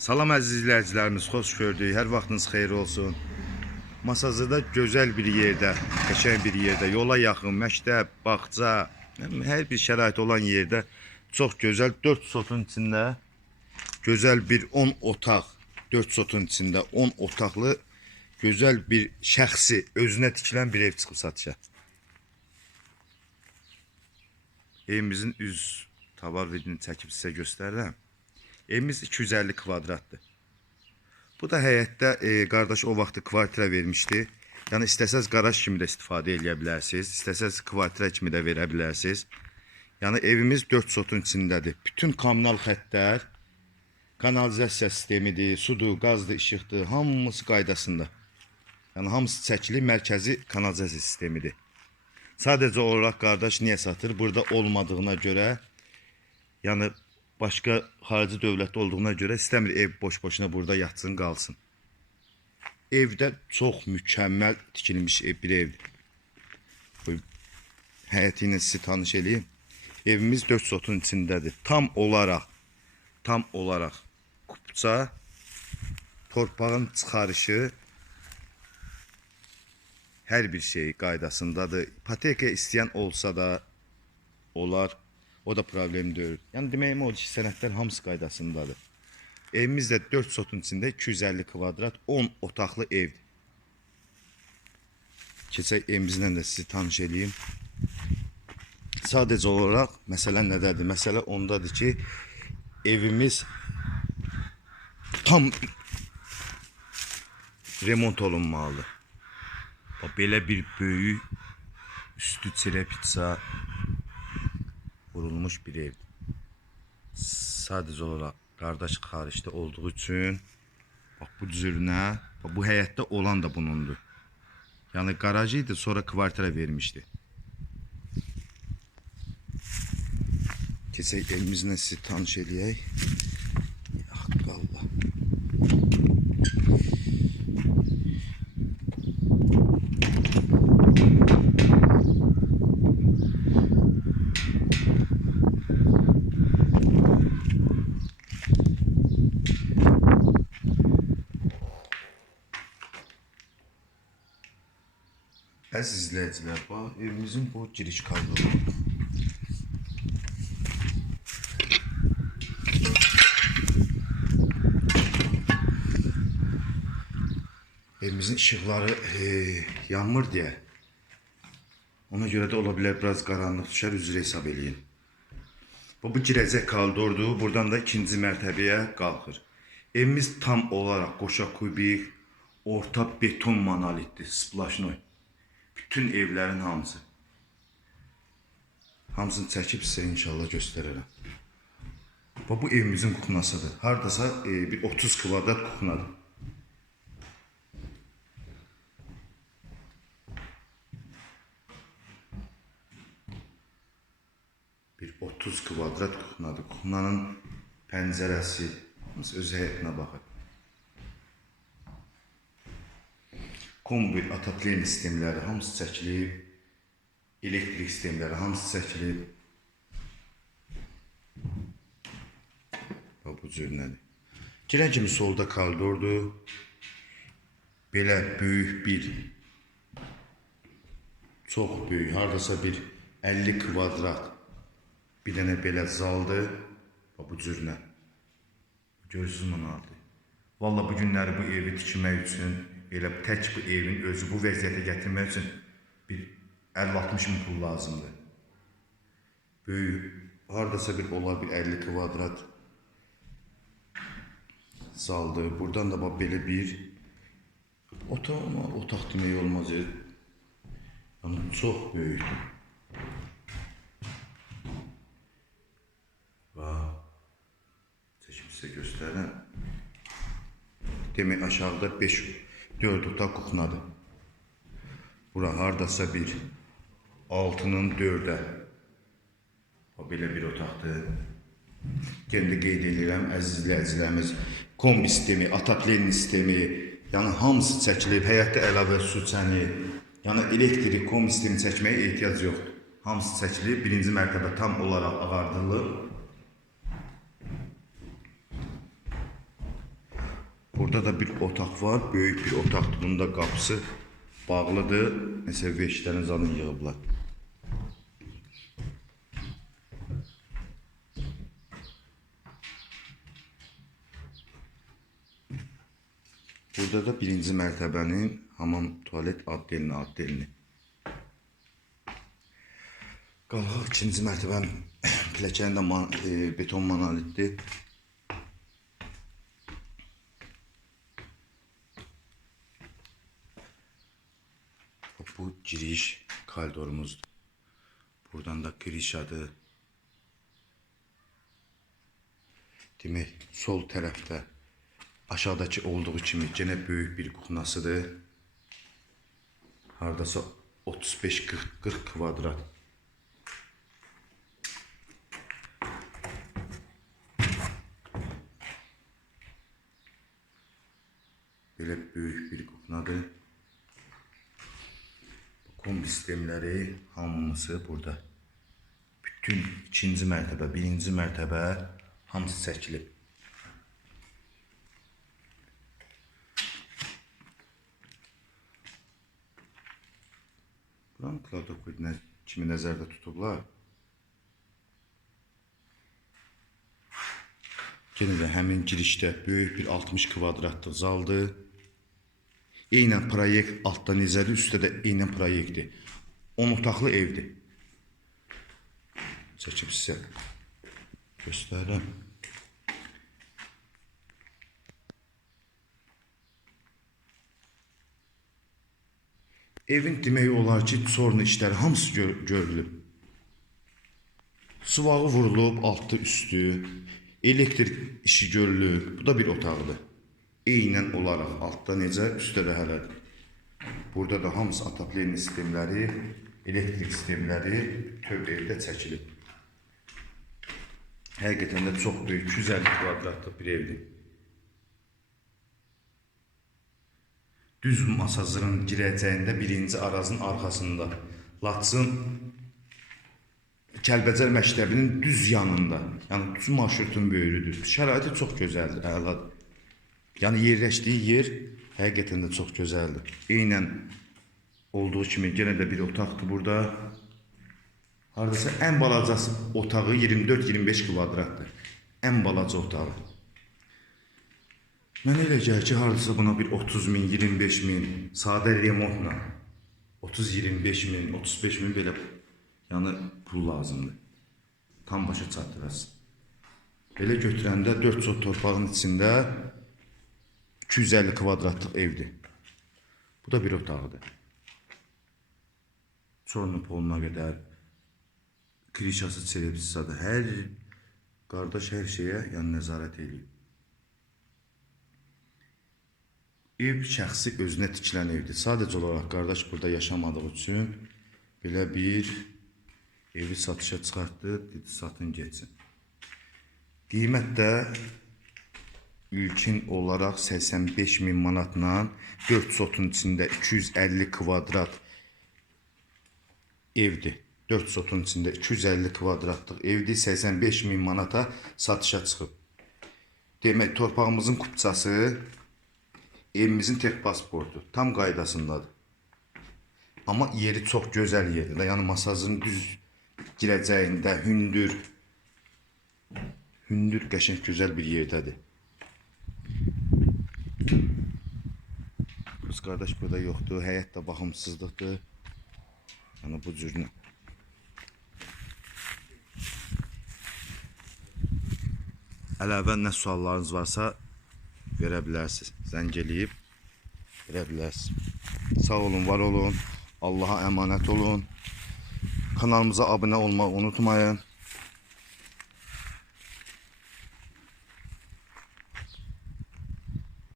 Salam əziz izləyicilərimiz, xoş gördük. Hər vaxtınız xeyir olsun. Masazıda gözəl bir yerdə, qəşəng bir yerdə, yola yaxın, məktəb, bağça, hər bir şərait olan yerdə çox gözəl 4 sotun içində gözəl bir 10 otaq, 4 sotun içində 10 otaqlı gözəl bir şəxsi, özünə tikilən bir ev çıxıb satışa. Evimizin üz tavar vidini çəkib sizə göstərirəm. Evimiz 250 kvadratdır. Bu da həyətdə e, qardaş o vaxtı kvartira vermişdi. Yəni istəsəz qaraj kimi də istifadə edə bilərsiniz, istəsəz kvartira kimi də verə bilərsiniz. Yəni evimiz 4 sotun içindədir. Bütün kommunal xəttlər, kanalizasiya sistemidir, sudur, qazdır, işıqdır, hamısı qaydasında. Yəni hamısı çəkili mərkəzi kanalizasiya sistemidir. Sadəcə olaraq qardaş niyə satır? Burada olmadığına görə, yəni başqa xarici dövlətdə olduğuna görə istəmir ev boş-boşuna burada yatsın, qalsın. Evdə çox mükəmməl tikilmiş bir evdir. Bu həyəti ilə sizi tanış eləyim. Evimiz 4 sotun içindədir. Tam olaraq, tam olaraq kupça, torpağın çıxarışı, hər bir şey qaydasındadır. İpoteka istəyən olsa da olar. O da problem deyil. Yəni deməyim odur ki, sənədlər hamısı qaydasındadır. Evimiz də 4 sotun içində 250 kvadrat 10 otaqlı evdir. Keçək evimizlə də sizi tanış edeyim. Sadəcə olaraq məsələ nədədir? Məsələ ondadır ki, evimiz tam remont olunmalıdır. Bax belə bir böyük üstü çirə pizza vurulmuş bir evdir. Sadəcə olaraq qardaş xaricdə olduğu üçün bax bu cürünə, bu həyətdə olan da bunundur. Yəni qarajı sonra kvartira vermişdi. Keçək evimizlə sizi tanış eləyək. Əziz izləyicilər, bax evimizin bu giriş koridoru. Evimizin işıqları e, yanmır deyə. Ona görə də ola bilər biraz qaranlıq düşər, üzr hesab eləyin. Bu, bu girəcək koridordur. Buradan da ikinci mərtəbəyə qalxır. Evimiz tam olaraq qoşa kubik, orta beton monolitdir, splaşnoy. Bütün evlərin hamısı. Hamısını çəkib sizə inşallah göstərərəm. Bax bu evimizin kuxnasıdır. Hardasa e, bir 30 kvadrat kuxnadır. Bir 30 kvadrat kuxnadır. Kuxnanın pəncərəsi, öz həyətinə baxır. Kombi atoplen sistemləri hamısı çəkilib, elektrik sistemləri hamısı çəkilib. Bax bu cür nədir? Girən kimi solda koridordur. Belə böyük bir çox böyük, hardasa bir 50 kvadrat bir dənə belə zaldır. Bax bu cürlə. Görürsünüz bunu aldı. Valla bu günləri bu evi tikmək üçün elə tək bu evin özü bu vəziyyətə gətirmək üçün bir 50-60 min pul lazımdır. Böyük, hardasa bir olar bir 50 kvadrat saldı. Buradan da bax belə bir otaq ama otaq demək olmaz. ya. Yəni çox böyükdür. Bax, çəkib sizə göstərirəm. Demək aşağıda 5 4 otaq kuxnadır. Bura hardasa bir 6-nın 4-ə. O belə bir otaqdır. Yenə də qeyd edirəm əziz izləyicilərimiz, kombi sistemi, atoplen sistemi, yəni hamısı çəkilib, həyətdə əlavə su çəni, yəni elektrik kombi sistemi çəkməyə ehtiyac yoxdur. Hamısı çəkilib, birinci mərtəbə tam olaraq ağardılıb. Burada da bir otaq var. Böyük bir otaqdır. Bunun da qapısı bağlıdır. Nəsə veşlərin zadını yığıblar. Burada da birinci mərtəbənin hamam tualet addelini addelini. Qalxaq ikinci mərtəbə pilləkəni də man, e, beton monolitdir. Bu giriş koridorumuzdur. Buradan da giriş adı. Demək, sol tərəfdə aşağıdakı olduğu kimi yenə böyük bir kuxnasıdır. Hardasa 35-40 40 kvadrat. Belə böyük bir kuxnadır. Kombi sistemləri hamısı burada. Bütün ikinci mərtəbə, birinci mərtəbə hamısı çəkilib. Buranı Klavdokvid nə, kimi nəzərdə tutublar? Yenə də həmin girişdə böyük bir 60 kvadratlıq zaldır. Eynən proyekt altda necədir, üstdə də eynən proyektdir. 10 otaqlı evdir. Çəkib sizə göstərirəm. Evin demək olar ki, sorunu işləri hamısı gör görülüb. Sıvağı vurulub, altı üstü, elektrik işi görülüb. Bu da bir otaqdır. Eynən olaraq altda necə, üstdə də hələdir. Burada da hamısı ataplen sistemləri, elektrik sistemləri tövbe evdə çəkilib. Həqiqətən də çox böyük, 250 kvadratlıq bir evdir. Düz masazırın girəcəyində birinci arazın arxasında. Laçın Kəlbəcər məktəbinin düz yanında. Yəni düz marşrutun böyrüdür. Şəraiti çox gözəldir, əladır. Yəni yerləşdiyi yer həqiqətən də çox gözəldir. Eynən olduğu kimi yenə də bir otaqdır burada. Hardasa ən balacası otağı 24-25 kvadratdır. Ən balaca otağı. Mənə elə gəlir ki, hardasa buna bir 30 min, 25 min sadə remontla 30-25 min, 35 min belə yəni pul lazımdır. Tam başa çatdırasın. Belə götürəndə 4 sot torpağın içində 250 kvadratlıq evdir. Bu da bir otaqdır. Çorlu poluna qədər klişası televiziyada hər qardaş hər şeyə yəni nəzarət eləyir. Ev şəxsi özünə tikilən evdir. Sadəcə olaraq qardaş burada yaşamadığı üçün belə bir evi satışa çıxartdı, dedi satın getsin. Qiymət də ilkin olaraq 85 min manatla 4 sotun içində 250 kvadrat evdir. 4 sotun içində 250 kvadratlıq evdir. 85 min manata satışa çıxıb. Demək torpağımızın kupçası evimizin tek pasportu tam qaydasındadır. Amma yeri çox gözəl yerdir. Yəni masajın düz girəcəyində hündür hündür qəşəng gözəl bir yerdədir. Kız qardaş burada yoxdur. Həyət də baxımsızlıqdır. Yəni bu cürünə. Əlavə nə suallarınız varsa verə bilərsiniz. Zəng. Sağ olun, var olun. Allaha əmanət olun. Kanalımıza abunə olmağı unutmayın.